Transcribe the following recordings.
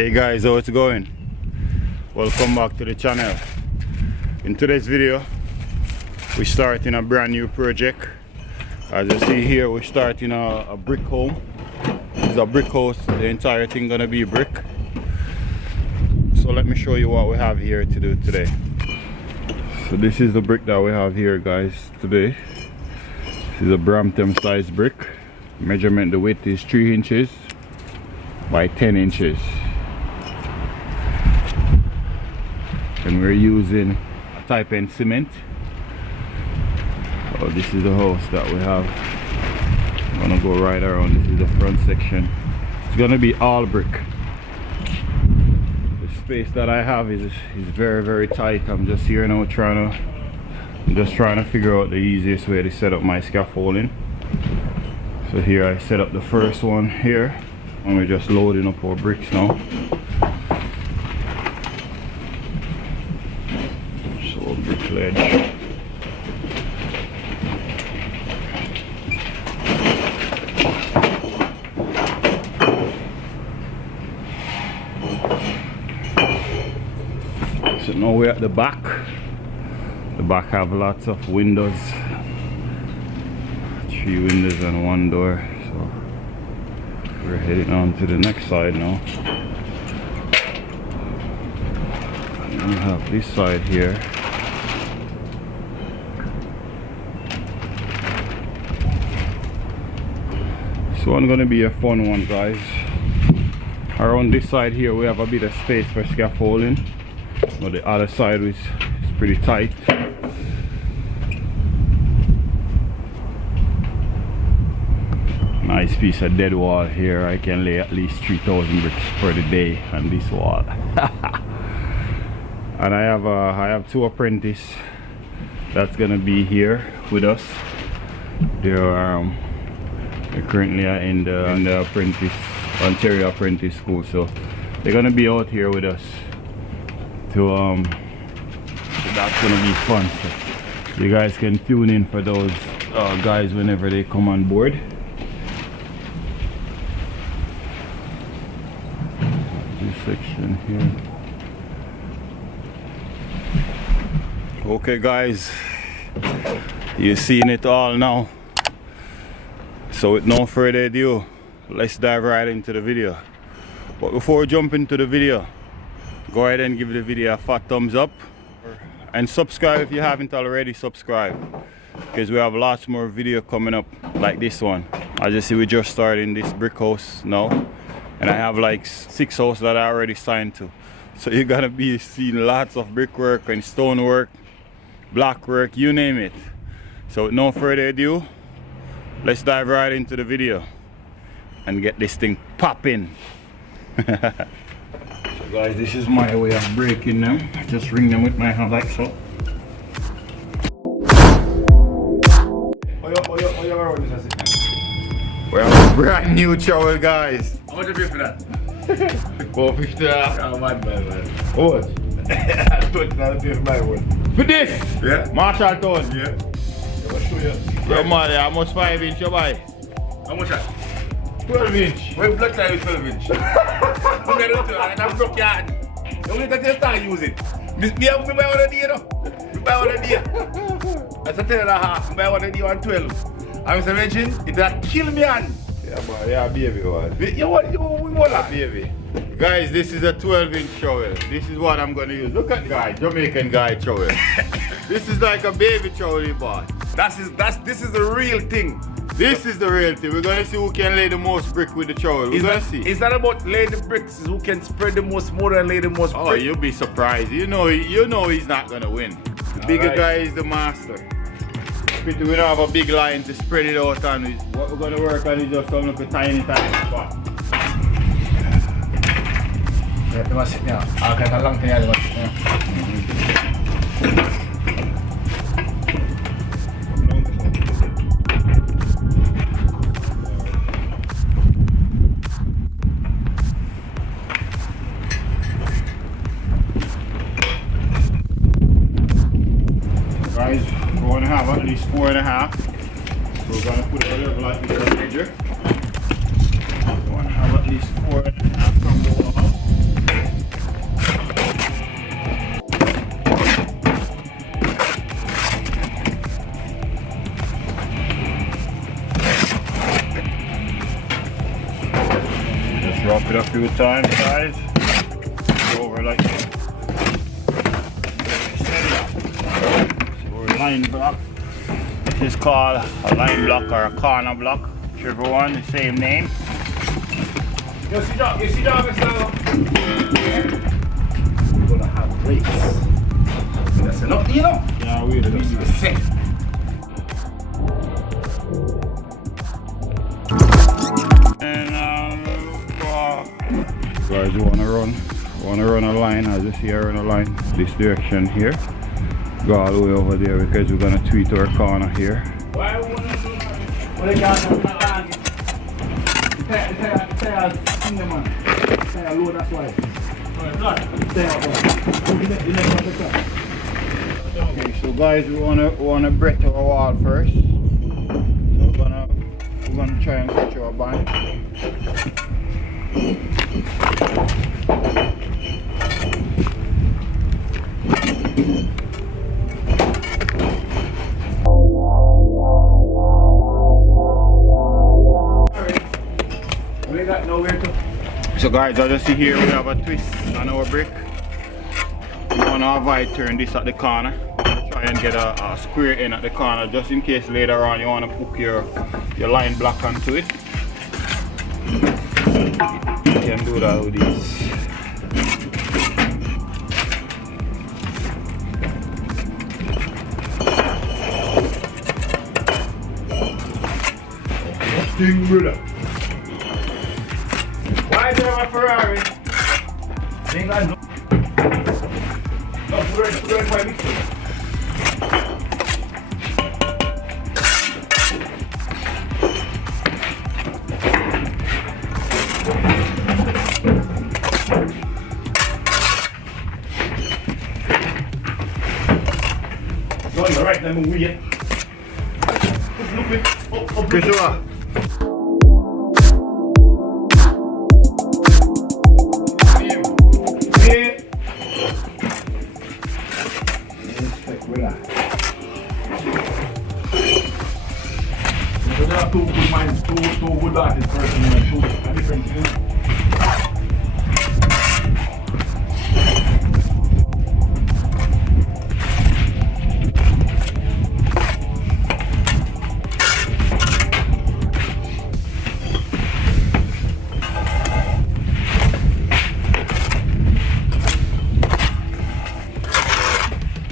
Hey guys, how it's going? Welcome back to the channel. In today's video, we're starting a brand new project. As you see here, we're starting a brick home. It's a brick house. The entire thing gonna be brick. So let me show you what we have here to do today. So this is the brick that we have here, guys, today. This is a Brampton size brick. Measurement, the width is 3 inches by 10 inches. And we're using a type N cement. Oh, this is the house that we have. I'm gonna go right around. This is the front section. It's gonna be all brick. The space that I have is very tight. I'm just here now trying to figure out the easiest way to set up my scaffolding. So here I set up the first one here, and we're just loading up our bricks now. Brick ledge. So now we're at the back. The back have lots of windows. 3 windows and 1 door. So we're heading on to the next side now. And we have this side here. This one gonna be a fun one, guys. Around this side here we have a bit of space for scaffolding, but the other side is pretty tight. Nice piece of dead wall here. I can lay at least 3,000 bricks for the day on this wall. And I have 2 apprentices that's gonna be here with us. They're currently in the Ontario Apprentice School, so they're gonna be out here with us. So that's gonna be fun. So you guys can tune in for those guys whenever they come on board. This section here. Okay, guys, you're seeing it all now. So with no further ado, let's dive right into the video. But before we jump into the video, go ahead and give the video a fat thumbs up and subscribe if you haven't already subscribed, because we have lots more video coming up like this one. As you see, we just started this brick house now, and I have like 6 houses that I already signed to. So you're gonna be seeing lots of brickwork and stonework, block work, you name it. So with no further ado, let's dive right into the video and get this thing popping. So guys, this is my way of breaking them. I just ring them with my hand like so. We have a brand new trowel, guys. How much you pay for that? 450. Oh, man. What? I thought that pay for my one. For this? Yeah. Marshall Town. Yeah. I'll show you. Yo man, how much 5 inch you buy? How much that? 12 inch. When blood time is 12 inch. I'm going to do it. I'm broke your hand. You only got to start using it. Me buy one a day, no? Me buy one a day. That's a 10.5. Me buy one a day on 12. I'm saying, it will kill me hand. Yeah, man, yeah, baby one. You want that? Baby. Guys, this is a 12 inch trowel. This is what I'm gonna use. Look at the guy, Jamaican guy trowel. This is like a baby trowel you bought. This is the real thing. This is the real thing. We're gonna see who can lay the most brick with the trowel. We're gonna see. It's not about laying the bricks, it's who can spread the most mortar and lay the most brick. Oh, you'll be surprised. You know he's not gonna win. The bigger guy is the master. We don't have a big line to spread it out on. What we're gonna work on is just some little tiny spot. Ya, itu masuknya. Agak kalang tinggal masuknya. Guys, we're going to have at least 4.5. So we're going to put it a level like this measure. We're going to have at least 4.5 from the wall. few times, guys. Go over like that. So a line block. This is called a line block or a corner block. Whichever one, the same name. You see that now? We're gonna have breaks. That's enough, you know? Yeah, wait a minute. And guys, you wanna run a line, as you see I run a line this direction here. Go all the way over there because we're gonna tweet our corner here. Why we wanna do that? What they got on the target? The tire man. Tire low, that's why. Okay, so guys, we wanna break our wall first. So we're gonna try and cut our band. We got nowhere to. So guys, as you see here, we have a twist on our brick. We want to avoid turn this at the corner. Try and get a square end at the corner, just in case later on you want to hook your line block onto it. You can do that with this. Thing, brother. Why do you have a Ferrari? Ain't got no. No, put it by me. Go on the right, let me wheel. Look it. Good job. There are two good minds, two good artists person and two different things.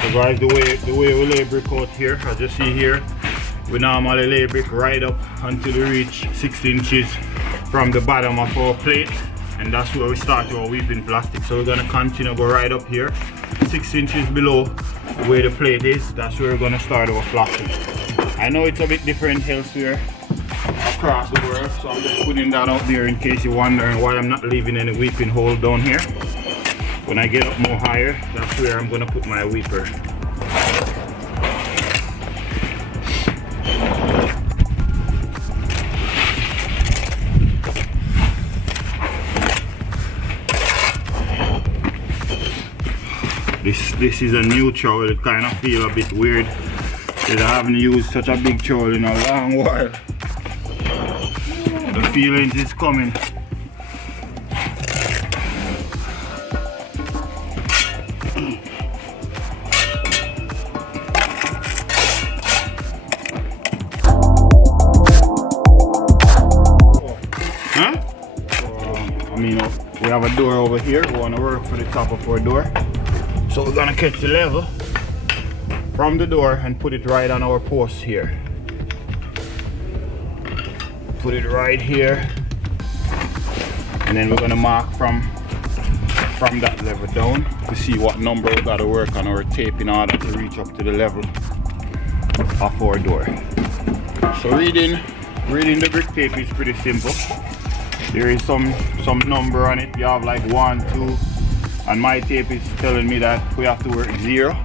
So guys, the way we lay brick out here, as you see here, we normally lay brick right up until we reach 6 inches from the bottom of our plate, and that's where we start our weaving plastic. So we're gonna continue go right up here, 6 inches below where the plate is. That's where we're gonna start our flashing. I know it's a bit different elsewhere across the world, so I'm just putting that out there in case you're wondering why I'm not leaving any weeping hole down here. When I get up more higher, that's where I'm gonna put my weeper. This is a new trowel. It kind of feels a bit weird because I haven't used such a big trowel in a long while. The feelings is coming. Huh? So, I mean, we have a door over here. We want to work for the top of our door. So we're gonna catch the level from the door and put it right on our post here. Put it right here, and then we're gonna mark from that level down to see what number we gotta work on our tape in order to reach up to the level of our door. So reading the brick tape is pretty simple. There is some number on it. You have like 1, 2. And my tape is telling me that we have to work 0.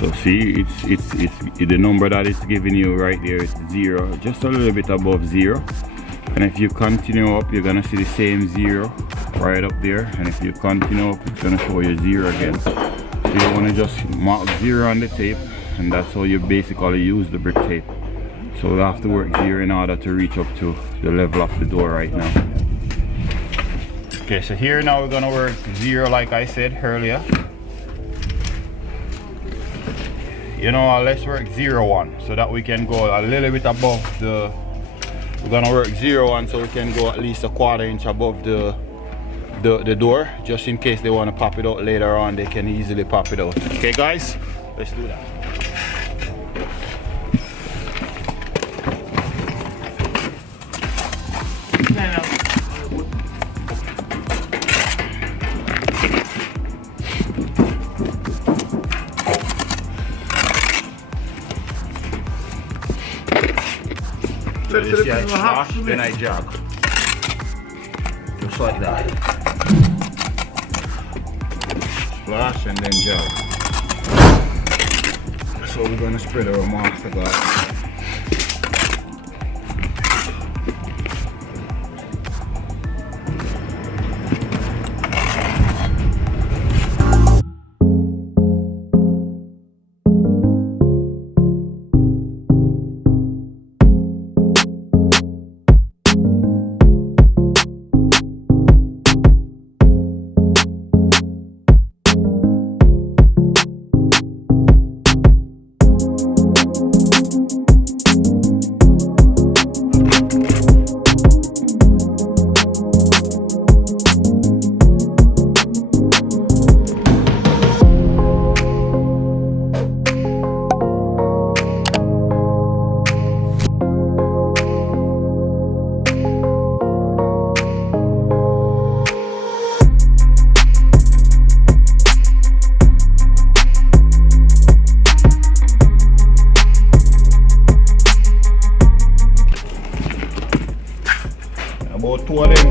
So see, it's the number that it's giving you right there is 0, just a little bit above 0. And if you continue up, you're gonna see the same 0 right up there. And if you continue up, it's gonna show you 0 again. So you wanna just mark 0 on the tape, and that's how you basically use the brick tape. So we have to work 0 in order to reach up to the level of the door right now. Okay. Okay, so here now we're gonna work 0 like I said earlier. You know, let's work 0 1 so that we can go a little bit above the. We're gonna work 0 1 so we can go at least a 1/4 inch above the door, just in case they want to pop it out later on. They can easily pop it out. Okay, guys, let's do that. So this guy splash, then I jog. Just like that. Splash and then jog. So we're gonna spread our mortar, guys. About 2 of them.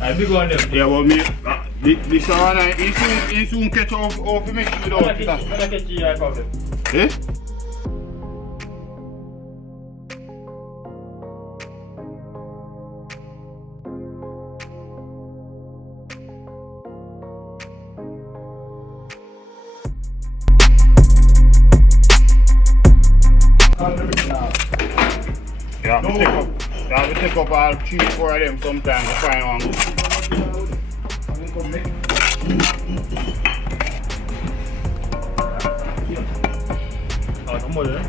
I big on them. Yeah, well, me, this one, he soon catch off the mix without that. When I catch you, I problem. Eh? Yeah, we take up all 3 or 4 of them sometimes to find one good. No more, eh?